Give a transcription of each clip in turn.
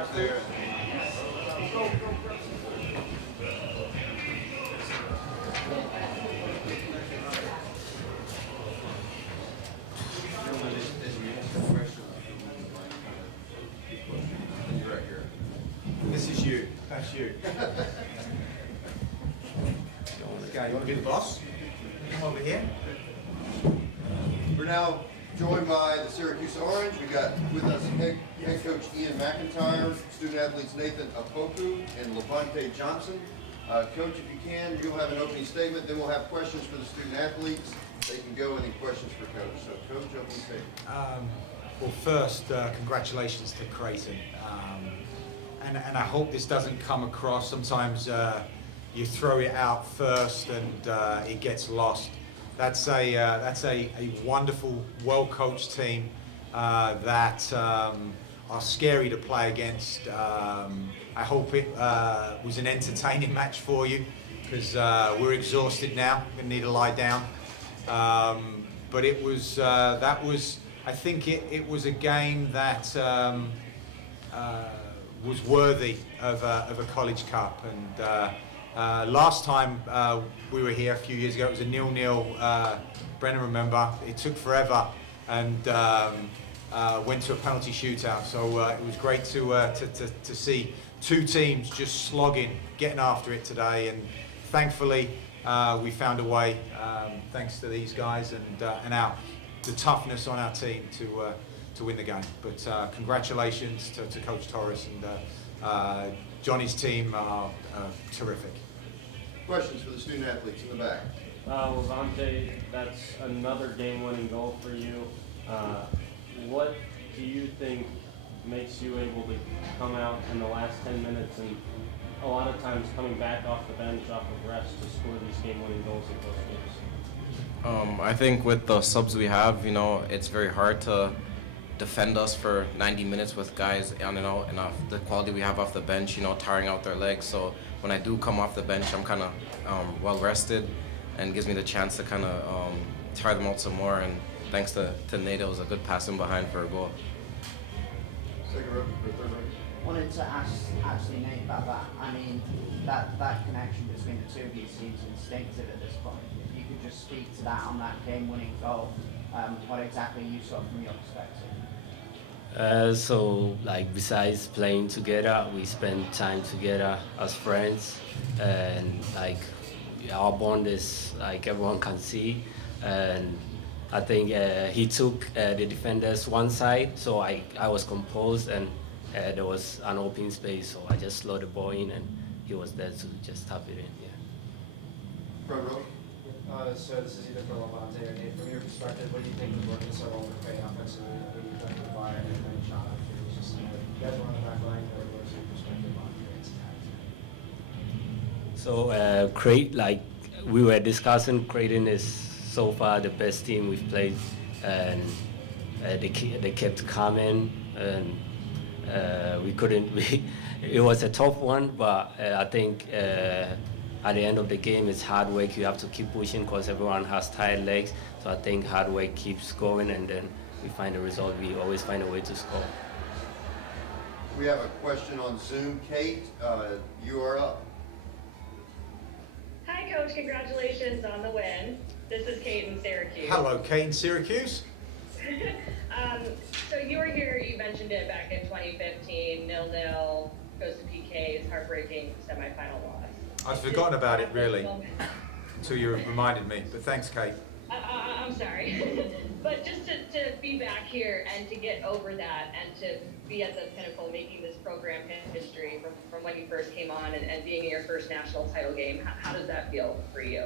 coach there. This is you. That's you. Okay, you want to be the boss? Come over here. We're now joined by the Syracuse Orange. We got with us head coach Ian McIntyre, student athletes Nathan Apoku and Levante Johnson. Coach, if you can, you'll have an opening statement, then we'll have questions for the student athletes. They can go any questions for Coach. So, Coach, opening statement. Well, first, congratulations to Creighton. And I hope this doesn't come across. Sometimes you throw it out first and it gets lost. That's a wonderful, well-coached team that are scary to play against. I hope it was an entertaining match for you because we're exhausted now. We're going to need to lie down. But it was I think it was a game that was worthy of a college cup. And last time we were here a few years ago, it was a 0-0. Brennan, remember, it took forever and went to a penalty shootout. So it was great to see two teams just slogging, getting after it today. And thankfully, we found a way, thanks to these guys and the toughness on our team to win the game. But congratulations to Coach Torres and Johnny's team are terrific. Questions for the student athletes in the back. Levante, that's another game-winning goal for you. What do you think makes you able to come out in the last 10 minutes and a lot of times coming back off the bench, off of rest, to score these game-winning goals in close games? I think with the subs we have, it's very hard to defend us for 90 minutes with guys on and out, and the quality we have off the bench, tiring out their legs. So when I do come off the bench, I'm kind of well rested, and gives me the chance to kind of tire them out some more. And thanks to Nate, it was a good passing behind for a goal. Second row, or third row. Wanted to ask actually Nate about that. I mean, that connection between the two of you seems instinctive at this point. If you could just speak to that on that game-winning goal, what exactly you saw from your perspective? So, besides playing together, we spend time together as friends, and our bond is everyone can see. And I think he took the defenders one side, so I was composed, and there was an open space, so I just slowed the ball in, and he was there to just tap it in. Yeah. Front row. So this is either for Levante or Nate. From your perspective, what do you think was working so well with Creighton offensively? What do you think the bar and then shot after? It was just, you guys were on the back line. What was your perspective on Creighton's attacks? So Creighton, we were discussing, Creighton is so far the best team we've played, and they kept coming, and we couldn't. It was a tough one, but I think. At the end of the game, it's hard work. You have to keep pushing because everyone has tired legs. So I think hard work keeps going, and then we find a result. We always find a way to score. We have a question on Zoom. Kate, you are up. Hi, Coach. Congratulations on the win. This is Kate in Syracuse. Hello, Kate in Syracuse. So you were here, you mentioned it back in 2015, 0-0, goes to PKs, heartbreaking semifinal loss. I'd forgotten about it, really, until you reminded me. But thanks, Kate. I'm sorry. But just to be back here and to get over that and to be at the pinnacle, making this program history from when you first came on and being in your first national title game, how does that feel for you?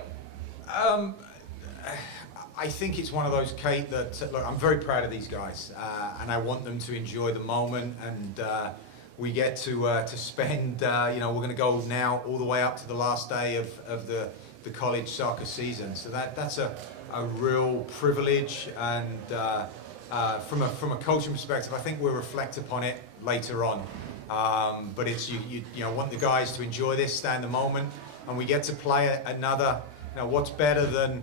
I think it's one of those, Kate, that, look, I'm very proud of these guys, and I want them to enjoy the moment, and we get to spend, we're going to go now all the way up to the last day of the college soccer season. So that's a real privilege, and from a coaching perspective, I think we'll reflect upon it later on. But it's you want the guys to enjoy this, stay in the moment, and we get to play another. What's better than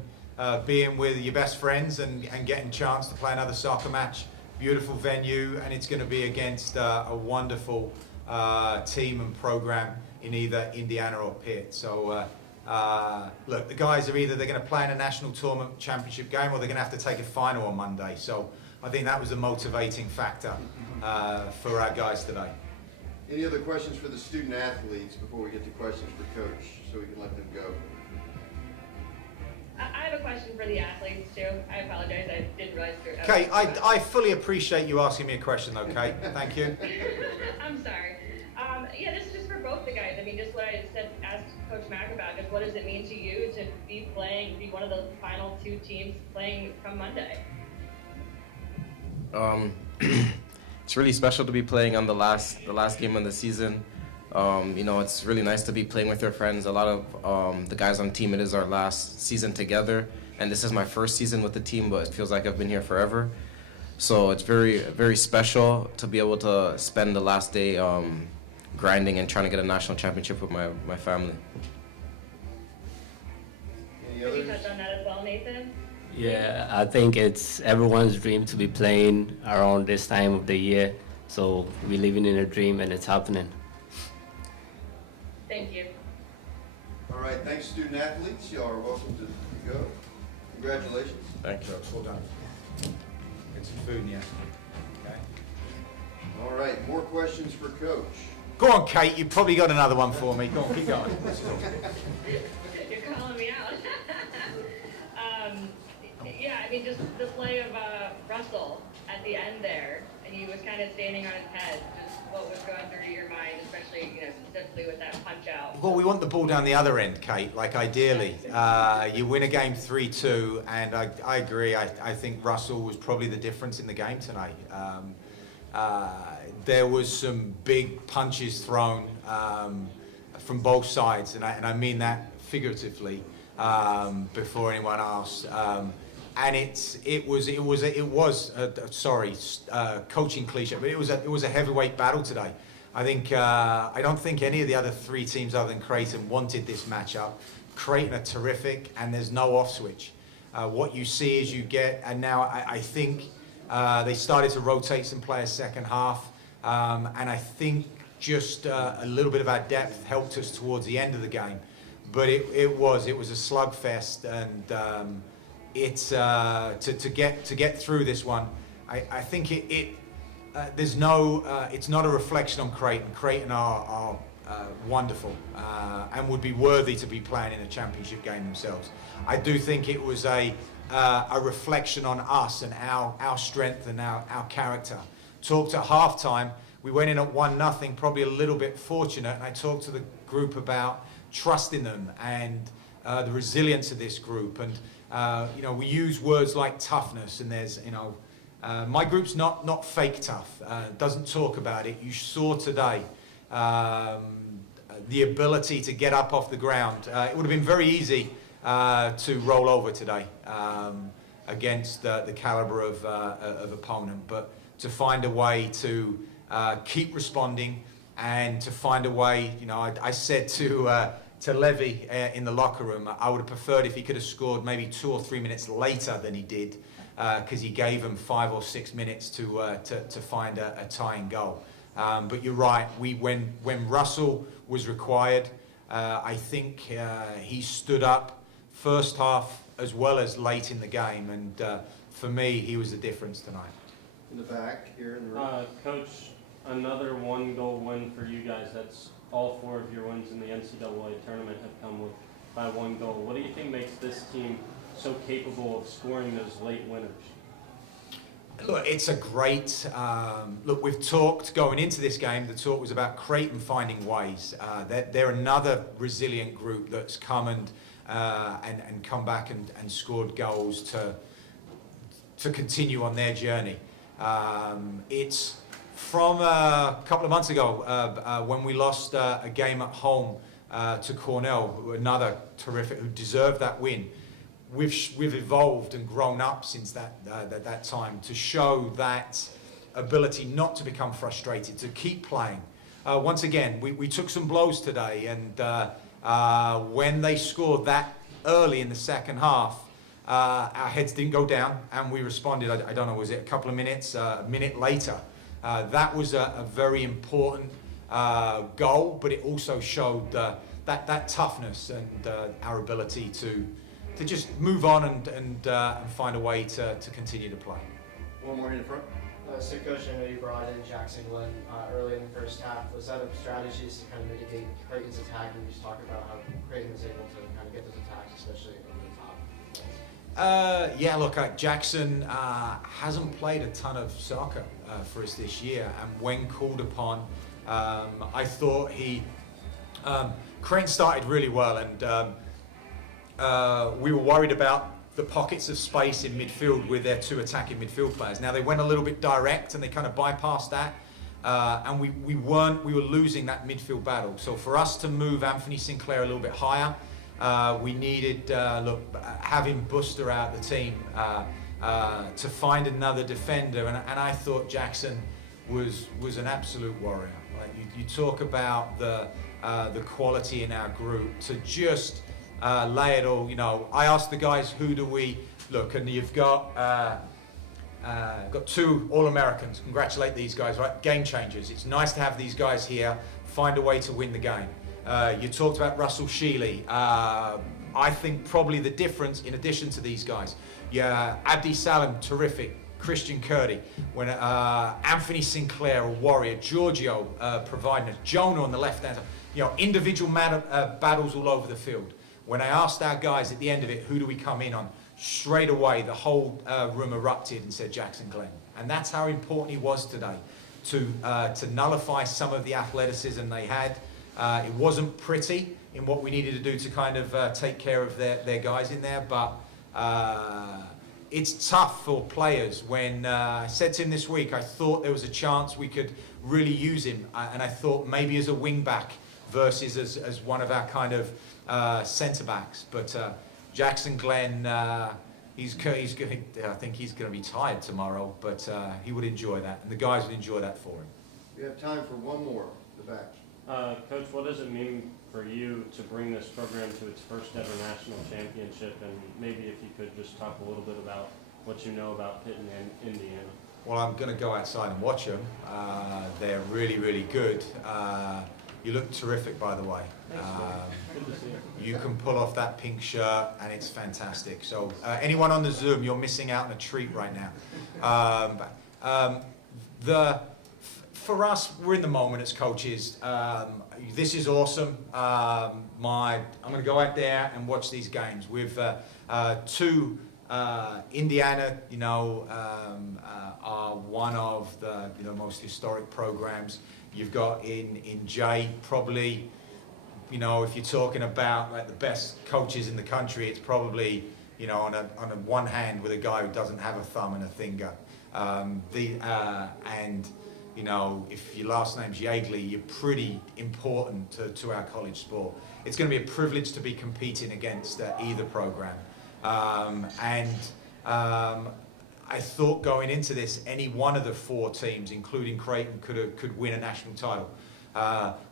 being with your best friends and getting a chance to play another soccer match beautiful venue, and it's going to be against a wonderful team and program in either Indiana or Pitt. So look, the guys are either they're going to play in a national tournament championship game or they're going to have to take a final on Monday. So I think that was the motivating factor for our guys today. Any other questions for the student athletes before we get to questions for Coach, so we can let them go? I have a question for the athletes too. I apologize, I didn't realize you were. Kate, I fully appreciate you asking me a question though, Kate. Thank you. I'm sorry. Yeah, this is just for both the guys. I mean, just what I said, asked Coach Mack about, just what does it mean to you to be one of the final two teams playing come Monday? It's really special to be playing on the last game of the season. It's really nice to be playing with your friends. A lot of the guys on the team, it is our last season together, and this is my first season with the team, but it feels like I've been here forever. So it's very, very special to be able to spend the last day grinding and trying to get a national championship with my family. Any Could you others? touch on that as well, Nathan? Yeah, I think it's everyone's dream to be playing around this time of the year. So we're living in a dream and it's happening. Thank you. All right, thanks, student athletes. You are welcome to go. Congratulations. Thank you. Well done. Get some food in you. Okay. All right, more questions for Coach. Go on, Kate. You've probably got another one for me. Go on, keep going. You're calling me out. Yeah, I mean, just the play of Russell at the end there, and he was kind of standing on his head. Just what was going through your mind, especially, specifically with that punch out? Well, we want the ball down the other end, Kate, like ideally. You win a game 3-2, and I agree. I think Russell was probably the difference in the game tonight. There was some big punches thrown from both sides, and I mean that figuratively, before anyone asks. And it was coaching cliche, but it was a heavyweight battle today. I think I don't think any of the other three teams other than Creighton wanted this matchup. Creighton are terrific, and there's no off switch. What you see is you get, and now I think they started to rotate some players second half, and I think just a little bit of our depth helped us towards the end of the game. But it was a slugfest, and it's to get through this one. I think it's not a reflection on Creighton. Creighton are wonderful and would be worthy to be playing in a championship game themselves. I do think it was a reflection on us and our strength and our character. Talked at halftime. We went in at 1-0, probably a little bit fortunate, and I talked to the group about trusting them and the resilience of this group. And we use words like toughness, and there's my group's not fake tough. Doesn't talk about it. You saw today the ability to get up off the ground. It would have been very easy to roll over today against the caliber of opponent, but to find a way to keep responding and to find a way. I said to Levy in the locker room, I would have preferred if he could have scored maybe 2 or 3 minutes later than he did, because he gave him 5 or 6 minutes to find a tying goal. But you're right. When Russell was required, I think he stood up first half as well as late in the game, and for me, he was the difference tonight. In the back here in the room. Coach, another one-goal win for you guys. That's all 4 of your wins in the NCAA tournament have come by 1 goal. What do you think makes this team so capable of scoring those late winners? Look, it's a great look. We've talked going into this game. The talk was about Creighton finding ways. They're another resilient group that's come and come back and scored goals to continue on their journey. It's from a couple of months ago when we lost a game at home to Cornell, another terrific who deserved that win. We've evolved and grown up since that time to show that ability not to become frustrated, to keep playing. Once again, we took some blows today, and when they scored that early in the second half, our heads didn't go down, and we responded. I don't know, was it a couple of minutes, a minute later? That was a very important goal, but it also showed that toughness and our ability to just move on and find a way to continue to play. One more in the front. So Coach, I know you brought in Jackson Glenn early in the first half. Was that a strategy to kind of mitigate Creighton's attack? And you just talk about how Creighton was able to kind of get those attacks, especially over the top. Yeah, look, Jackson hasn't played a ton of soccer for us this year, and when called upon, I thought Creighton started really well, and we were worried about the pockets of space in midfield with their two attacking midfield players. Now they went a little bit direct and they kind of bypassed that, and we were losing that midfield battle. So for us to move Anthony Sinclair a little bit higher, we needed having Buster out the team to find another defender, and I thought Jackson was an absolute warrior. Like you talk about the quality in our group to just lay it all. You know, I asked the guys, who do we look, and you've got two All-Americans. Congratulate these guys, right? Game changers. It's nice to have these guys here. Find a way to win the game. You talked about Russell Shealy. I think probably the difference, in addition to these guys, Abdi Salim, terrific. Christian Curdy, when Anthony Sinclair, a warrior, Giorgio providing us, Jonah on the left hand, individual battles all over the field. When I asked our guys at the end of it, who do we come in on? Straight away, the whole room erupted and said Jackson Glenn. And that's how important he was today, to nullify some of the athleticism they had. It wasn't pretty in what we needed to do to kind of take care of their guys in there, but it's tough for players. When I said to him this week, I thought there was a chance we could really use him, and I thought maybe as a wing back versus as one of our kind of centre backs. But Jackson Glenn, I think he's going to be tired tomorrow, but he would enjoy that, and the guys would enjoy that for him. We have time for one more, the back. Coach, what does it mean for you to bring this program to its first ever national championship? And maybe if you could just talk a little bit about what you know about Pitt and Indiana. Well, I'm going to go outside and watch them. They're really, really good. You look terrific, by the way. Good to see you. You can pull off that pink shirt, and it's fantastic. So anyone on the Zoom, you're missing out on a treat right now. For us, we're in the moment as coaches. This is awesome. I'm going to go out there and watch these games with two. Indiana, are one of the most historic programs. You've got in Jay, probably, if you're talking about like the best coaches in the country, it's probably on a one hand with a guy who doesn't have a thumb and a finger. If your last name's Yeagley, you're pretty important to our college sport. It's going to be a privilege to be competing against either program. I thought going into this, any one of the four teams, including Creighton, could win a national title.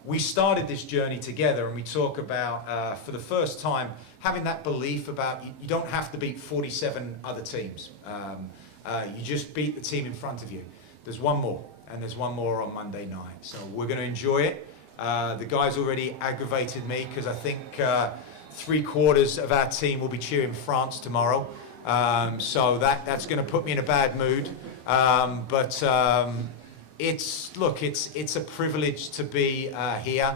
We started this journey together, and we talk about, for the first time, having that belief about you don't have to beat 47 other teams. You just beat the team in front of you. There's one more, and there's one more on Monday night. So we're going to enjoy it. The guys already aggravated me because I think 3/4 of our team will be cheering France tomorrow. So that's going to put me in a bad mood. It's a privilege to be here.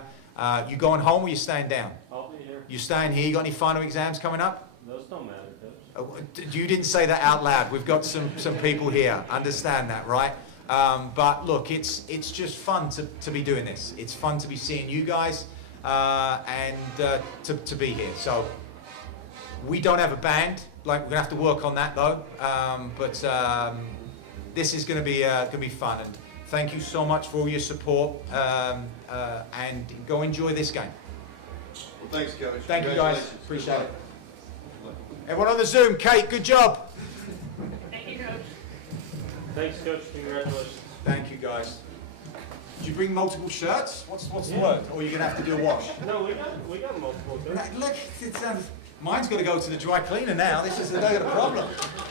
You going home or you staying down? I'll be here. You staying here? You got any final exams coming up? Those don't matter, Coach. You didn't say that out loud. We've got some people here. Understand that, right? But look, it's just fun to be doing this. It's fun to be seeing you guys and to be here. So we don't have a band. Like, we're gonna have to work on that though. This is gonna be fun. And thank you so much for all your support. And go enjoy this game. Well, thanks, Coach. Thank you, guys. Congratulations. Appreciate Good it. luck. Everyone on the Zoom, Kate, good job. Thank you, Coach. Thanks, Coach. Congratulations. Thank you, guys. Did you bring multiple shirts? What's the Yeah. word? Or are you gonna have to do a wash? No, we got multiple, Coach. Look, it's Mine's got to go to the dry cleaner now. This is a problem.